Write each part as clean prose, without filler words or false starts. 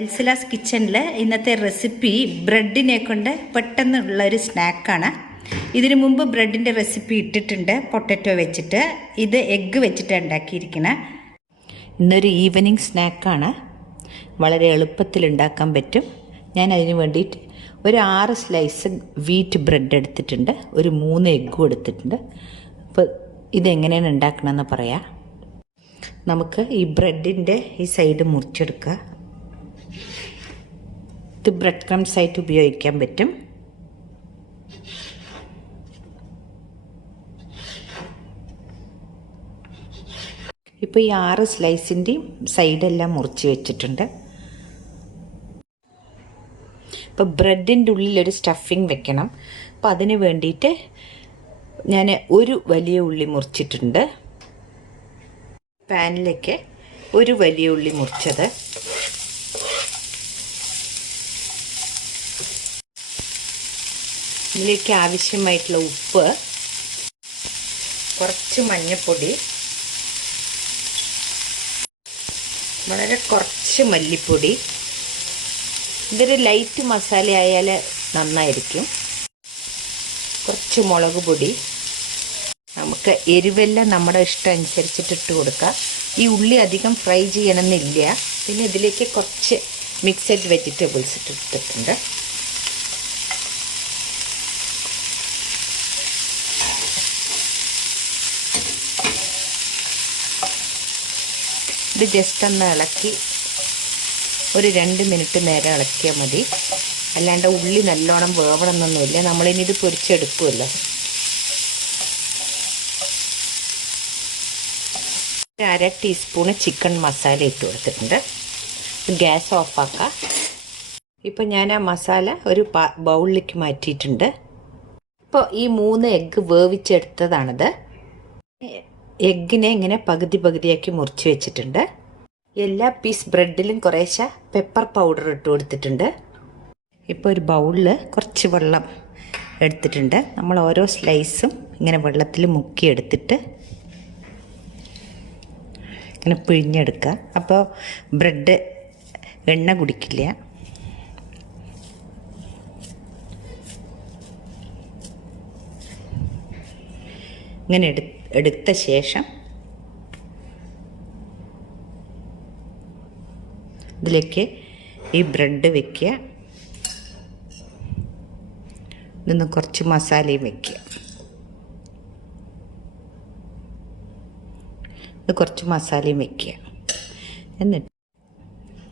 എൽസിലാസ് കിച്ചണിൽ ഇന്നത്തെ റെസിപ്പി ബ്രെഡിനെ കൊണ്ട് പെട്ടെന്നുള്ള ഒരു സ്നാക്കാണ്. ഇതിനു മുമ്പ് ബ്രെഡിൻ്റെ റെസിപ്പി ഇട്ടിട്ടുണ്ട് പൊട്ടറ്റോ വെച്ചിട്ട്. ഇത് എഗ്ഗ് വെച്ചിട്ട് ഉണ്ടാക്കിയിരിക്കുന്നത്. ഇന്നൊരു ഈവനിങ് സ്നാക്കാണ്, വളരെ എളുപ്പത്തിൽ ഉണ്ടാക്കാൻ പറ്റും. ഞാൻ അതിന് വേണ്ടിയിട്ട് ഒരു 6 സ്ലൈസ് വീറ്റ് ബ്രെഡ് എടുത്തിട്ടുണ്ട്, ഒരു 3 എഗ്ഗും എടുത്തിട്ടുണ്ട്. അപ്പോൾ ഇതെങ്ങനെയാണ് ഉണ്ടാക്കണമെന്ന് പറയാം. നമുക്ക് ഈ ബ്രെഡിൻ്റെ ഈ സൈഡ് മുറിച്ചെടുക്കുക. ഇത് ബ്രെഡ് ക്രംസ് ആയിട്ട് ഉപയോഗിക്കാൻ പറ്റും. ഇപ്പോൾ ഈ 6 സ്ലൈസിൻ്റെയും സൈഡെല്ലാം മുറിച്ച് വെച്ചിട്ടുണ്ട്. ഇപ്പോൾ ബ്രെഡിൻ്റെ ഉള്ളിലൊരു സ്റ്റഫിങ് വെക്കണം. അപ്പോൾ അതിന് വേണ്ടിയിട്ട് ഞാൻ ഒരു വലിയ ഉള്ളി മുറിച്ചിട്ടുണ്ട്. പാനിലേക്ക് ഒരു വലിയ ഉള്ളി മുറിച്ചത്, ഇതിലേക്ക് ആവശ്യമായിട്ടുള്ള ഉപ്പ്, കുറച്ച് മഞ്ഞൾപ്പൊടി, വളരെ കുറച്ച് മല്ലിപ്പൊടി. ഇതൊരു ലൈറ്റ് മസാല ആയാൽ നന്നായിരിക്കും. കുറച്ച് മുളക് പൊടി. നമുക്ക് എരിവെല്ലാം നമ്മുടെ ഇഷ്ടം അനുസരിച്ചിട്ട് ഇട്ട് കൊടുക്കാം. ഈ ഉള്ളി അധികം ഫ്രൈ ചെയ്യണമെന്നില്ല. പിന്നെ ഇതിലേക്ക് കുറച്ച് മിക്സഡ് വെജിറ്റബിൾസ് ഇട്ടിട്ടുണ്ട്. ഇത് ജസ്റ്റ് ഒന്ന് ഇളക്കി ഒരു 2 മിനിറ്റ് നേരം ഇളക്കിയാൽ മതി. അല്ലാണ്ട് ഉള്ളി നല്ലോണം വേവണമെന്നൊന്നുമില്ല, നമ്മളിനി ഇത് പൊരിച്ചെടുക്കുമല്ലോ. 1/2 ടീസ്പൂണ് ചിക്കൻ മസാല ഇട്ട് കൊടുത്തിട്ടുണ്ട്. ഗ്യാസ് ഓഫാക്കാം. ഇപ്പോൾ ഞാൻ ആ മസാല ഒരു ബൗളിലേക്ക് മാറ്റിയിട്ടുണ്ട്. ഇപ്പോൾ ഈ 3 എഗ്ഗ് വേവിച്ചെടുത്തതാണിത്. എഗ്ഗിനെ ഇങ്ങനെ പകുതിയാക്കി മുറിച്ച് വെച്ചിട്ടുണ്ട്. എല്ലാ പീസ് ബ്രെഡിലും കുറേശ്ശെ പെപ്പർ പൗഡർ ഇട്ട് കൊടുത്തിട്ടുണ്ട്. ഇപ്പോൾ ഒരു ബൗളിൽ കുറച്ച് വെള്ളം എടുത്തിട്ടുണ്ട്. നമ്മൾ ഓരോ സ്ലൈസും ഇങ്ങനെ വെള്ളത്തിൽ മുക്കിയെടുത്തിട്ട് ഇങ്ങനെ പിഴിഞ്ഞെടുക്കുക. അപ്പോൾ ബ്രെഡ് എണ്ണ കുടിക്കില്ല. ഇങ്ങനെ എടുത്ത ശേഷം ഇതിലേക്ക് ഈ ബ്രെഡ് വയ്ക്കുക. ഇതൊന്ന് കുറച്ച് മസാലയും വയ്ക്കുക. ഇത് കുറച്ച് മസാലയും വയ്ക്കുക. എന്നിട്ട്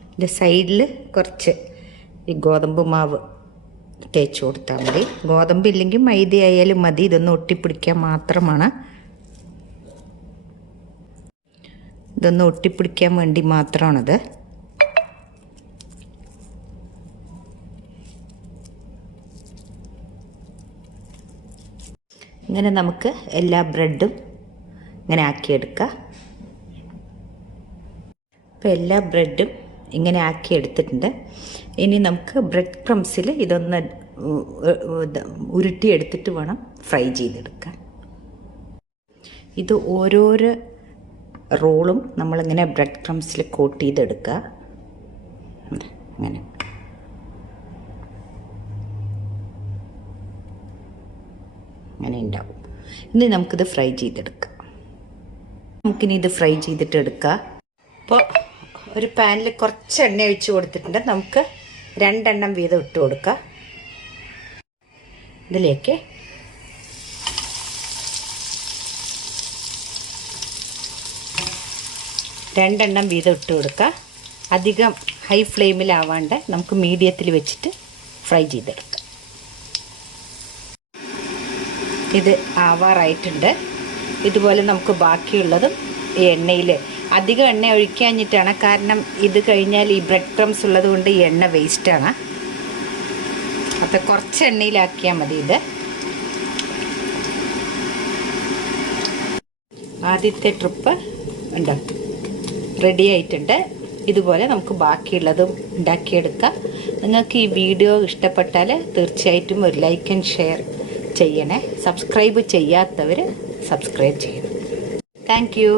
ഇതിൻ്റെ സൈഡിൽ കുറച്ച് ഈ ഗോതമ്പ് മാവ് തേച്ച് കൊടുത്താൽ മതി. ഗോതമ്പ് ഇല്ലെങ്കിൽ മൈദ ആയാലും മതി. ഇതൊന്ന് ഒട്ടിപ്പിടിക്കാൻ മാത്രമാണ്. ഇതൊന്ന് ഒട്ടിപ്പിടിക്കാൻ വേണ്ടി മാത്രമാണത്. ഇങ്ങനെ നമുക്ക് എല്ലാ ബ്രെഡും ഇങ്ങനെ ആക്കിയെടുക്കാം. അപ്പോൾ എല്ലാ ബ്രെഡും ഇങ്ങനെ ആക്കിയെടുത്തിട്ടുണ്ട്. ഇനി നമുക്ക് ബ്രെഡ് ക്രംസിൽ ഇതൊന്ന് ഉരുട്ടിയെടുത്തിട്ട് വേണം ഫ്രൈ ചെയ്തെടുക്കാൻ. ഇത് ഓരോരോ റോളും നമ്മളിങ്ങനെ ബ്രെഡ് ക്രംസിൽ കോട്ട് ചെയ്തെടുക്കുക. അങ്ങനെ അങ്ങനെ ഉണ്ടാവും. ഇനി നമുക്കിത് ഫ്രൈ ചെയ്തെടുക്കാം. നമുക്കിനി ഇത് ഫ്രൈ ചെയ്തിട്ട് എടുക്കാം. അപ്പോൾ ഒരു പാനിൽ കുറച്ച് എണ്ണ ഒഴിച്ച് കൊടുത്തിട്ടുണ്ട്. നമുക്ക് 2 എണ്ണം വീതം ഇട്ട് കൊടുക്കാം. ഇതിലേക്ക് രണ്ടെണ്ണം വീതം ഇട്ട് കൊടുക്കുക. അധികം ഹൈ ഫ്ലെയിമിലാവാണ്ട് നമുക്ക് മീഡിയത്തിൽ വെച്ചിട്ട് ഫ്രൈ ചെയ്തെടുക്കാം. ഇത് ആവാറായിട്ടുണ്ട്. ഇതുപോലെ നമുക്ക് ബാക്കിയുള്ളതും ഈ എണ്ണയിൽ അധികം എണ്ണ ഒഴിക്കാഞ്ഞിട്ടാണ്. കാരണം ഇത് കഴിഞ്ഞാൽ ഈ ബ്രെഡ് ക്രംസ് ഉള്ളത് കൊണ്ട് ഈ എണ്ണ വേസ്റ്റാണ്. അപ്പോൾ കുറച്ച് എണ്ണയിലാക്കിയാൽ മതി. ഇത് ആദ്യത്തെ ട്രിപ്പ് ഉണ്ടോ റെഡി ആയിട്ടുണ്ട്. ഇതുപോലെ നമുക്ക് ബാക്കിയുള്ളതും ഉണ്ടാക്കിയെടുക്കാം. നിങ്ങൾക്ക് ഈ വീഡിയോ ഇഷ്ടപ്പെട്ടാൽ തീർച്ചയായിട്ടും ഒരു ലൈക്ക് ആൻഡ് ഷെയർ ചെയ്യണേ. സബ്സ്ക്രൈബ് ചെയ്യാത്തവർ സബ്സ്ക്രൈബ് ചെയ്യണം. Thank you.